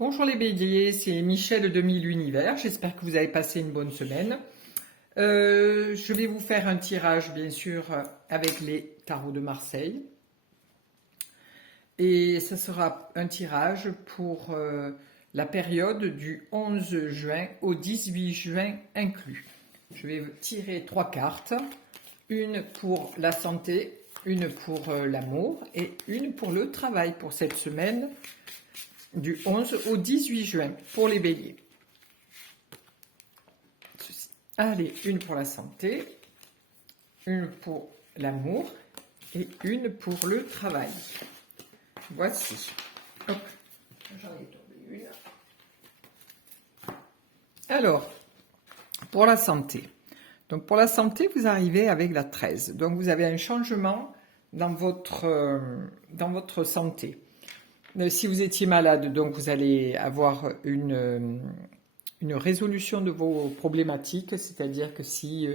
Bonjour les béliers, c'est Michel de Mille Univers, j'espère que vous avez passé une bonne semaine. Je vais vous faire un tirage bien sûr avec les tarots de Marseille. Et ce sera un tirage pour la période du 11 juin au 18 juin inclus. Je vais tirer 3 cartes, une pour la santé, une pour l'amour et une pour le travail pour cette semaine du 11 au 18 juin pour les béliers. Allez, une pour la santé, une pour l'amour et une pour le travail. Voici. Hop, j'en ai tombé une. Alors, pour la santé. Donc pour la santé, vous arrivez avec la 13. Donc vous avez un changement dans votre santé. Si vous étiez malade, donc vous allez avoir une résolution de vos problématiques, c'est-à-dire que si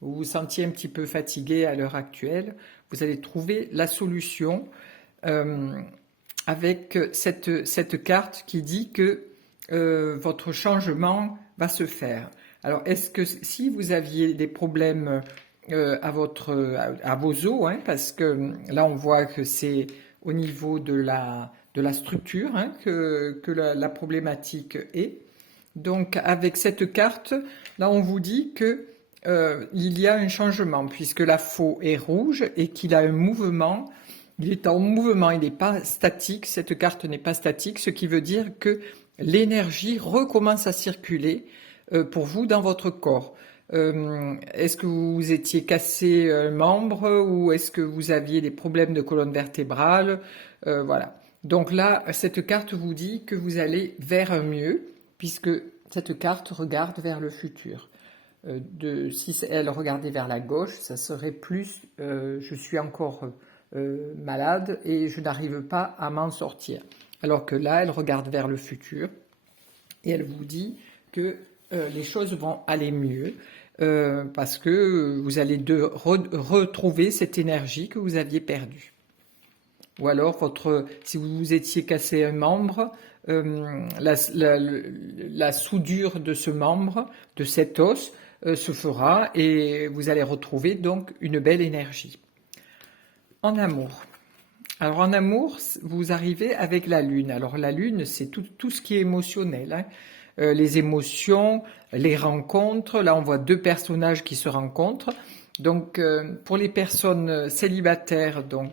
vous vous sentiez un petit peu fatigué à l'heure actuelle, vous allez trouver la solution avec cette carte qui dit que votre changement va se faire. Alors, est-ce que si vous aviez des problèmes à vos os, hein, parce que là on voit que c'est au niveau de la structure hein, que la problématique est. Donc avec cette carte, là on vous dit que il y a un changement puisque la faux est rouge et qu'il a un mouvement. Il est en mouvement, il n'est pas statique. Cette carte n'est pas statique, ce qui veut dire que l'énergie recommence à circuler pour vous dans votre corps. Est-ce que vous étiez cassé un membre ou est-ce que vous aviez des problèmes de colonne vertébrale voilà. Donc là, cette carte vous dit que vous allez vers un mieux, puisque cette carte regarde vers le futur. Si elle regardait vers la gauche, ça serait plus je suis encore malade et je n'arrive pas à m'en sortir. Alors que là, elle regarde vers le futur et elle vous dit que les choses vont aller mieux parce que vous allez retrouver cette énergie que vous aviez perdue. Ou alors, si vous vous étiez cassé un membre, la soudure de ce membre, de cet os, se fera et vous allez retrouver donc une belle énergie. En amour. Alors en amour, vous arrivez avec la lune. Alors la lune, c'est tout ce qui est émotionnel. Hein. Les émotions, les rencontres. Là, on voit deux personnages qui se rencontrent. Donc pour les personnes célibataires, donc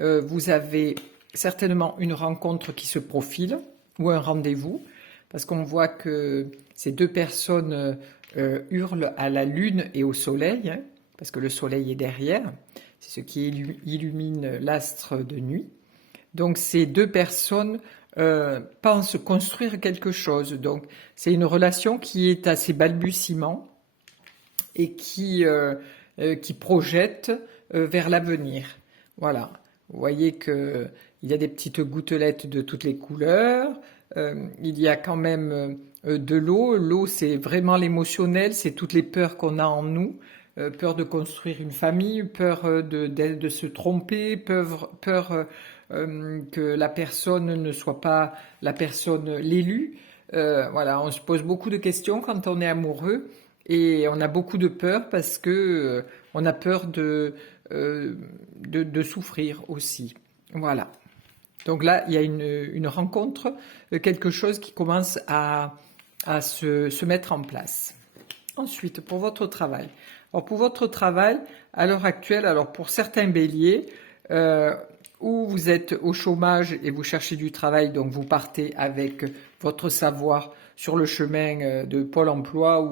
vous avez certainement une rencontre qui se profile ou un rendez-vous, parce qu'on voit que ces deux personnes hurlent à la lune et au soleil, hein, parce que le soleil est derrière, c'est ce qui illumine l'astre de nuit. Donc ces deux personnes pensent construire quelque chose. Donc c'est une relation qui est à ses balbutiements et qui projette vers l'avenir. Voilà. Vous voyez qu'il y a des petites gouttelettes de toutes les couleurs. Il y a quand même de l'eau. L'eau, c'est vraiment l'émotionnel, c'est toutes les peurs qu'on a en nous. Peur de construire une famille, peur de se tromper, peur que la personne ne soit pas la personne l'élu. Voilà, on se pose beaucoup de questions quand on est amoureux et on a beaucoup de peur parce que on a peur de souffrir aussi. Voilà. Donc là, il y a une rencontre, quelque chose qui commence à se mettre en place. Ensuite, pour votre travail. Alors pour votre travail, à l'heure actuelle, alors pour certains béliers, où vous êtes au chômage et vous cherchez du travail, donc vous partez avec votre savoir sur le chemin de Pôle emploi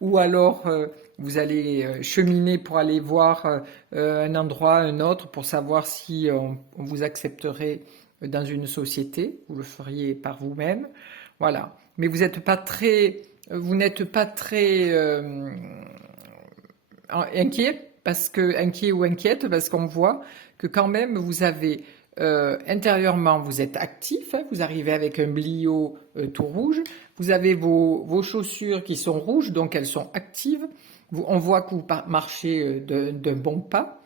ou alors vous allez cheminer pour aller voir un endroit, un autre, pour savoir si on vous accepterait dans une société, vous le feriez par vous-même, voilà. Mais vous n'êtes pas très inquiet ou inquiète parce qu'on voit que quand même vous avez intérieurement vous êtes actif, hein, vous arrivez avec un blio tout rouge, vous avez vos chaussures qui sont rouges donc elles sont actives, on voit que vous marchez d'un bon pas,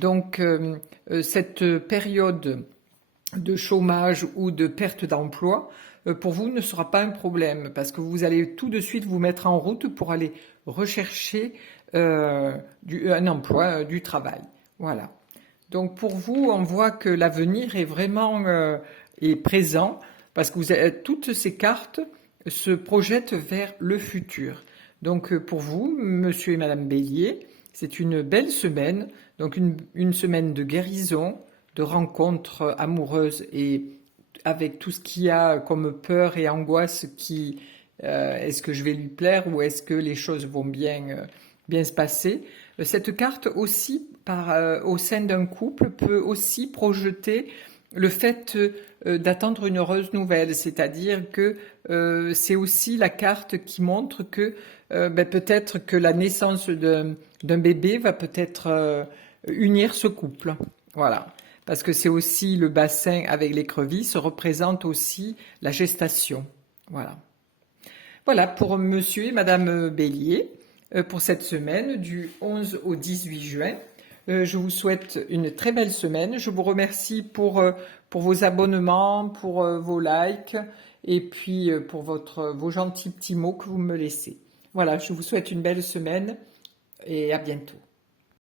donc cette période de chômage ou de perte d'emploi, pour vous ne sera pas un problème parce que vous allez tout de suite vous mettre en route pour aller rechercher un emploi, du travail. Voilà. Donc pour vous, on voit que l'avenir est vraiment est présent parce que toutes ces cartes se projettent vers le futur. Donc pour vous, monsieur et madame Bélier, c'est une belle semaine, donc une semaine de guérison, de rencontres amoureuses et avec tout ce qu'il y a comme peur et angoisse qui est-ce que je vais lui plaire ou est-ce que les choses vont bien se passer. Cette carte aussi au sein d'un couple peut aussi projeter le fait d'attendre une heureuse nouvelle, c'est-à-dire que c'est aussi la carte qui montre que peut-être que la naissance d'un bébé va peut-être unir ce couple. Voilà. Parce que c'est aussi le bassin avec l'écrevisse représente aussi la gestation. Voilà. Voilà pour monsieur et madame Bélier pour cette semaine du 11 au 18 juin. Je vous souhaite une très belle semaine. Je vous remercie pour vos abonnements, pour vos likes et puis pour vos gentils petits mots que vous me laissez. Voilà, je vous souhaite une belle semaine et à bientôt.